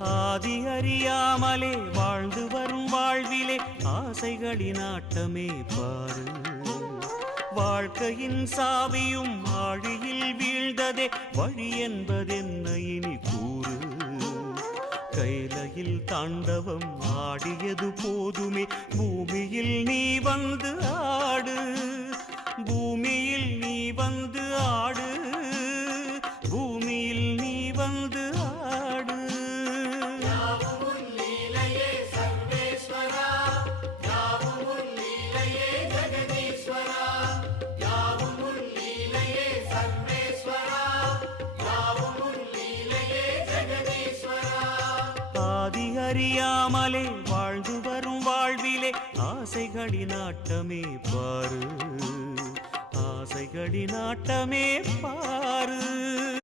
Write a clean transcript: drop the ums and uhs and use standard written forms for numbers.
ஆதி அறியாமலே வாழ்ந்து வரும் வாழ்விலே ஆசைகளின் ஆட்டமே பாரு. வாழ்க்கையின் சாவியும் ஆழியில் வீழ்ந்ததே வழி என்பதென்ன இனி கூறு. கைலையில் தாண்டவம் ஆடியது போதுமே பூமியில் நீ வந்து ஆடு. பூமியில் நீ வந்து ஆடு. பூமியில் நீ வந்து ஆடு. ஆதி அறியாமலே வாழ்ந்து வரும் வாழ்விலே ஆசைகளின் ஆட்டமே பாரு. ஆசைகளின் ஆட்டமே பாரு.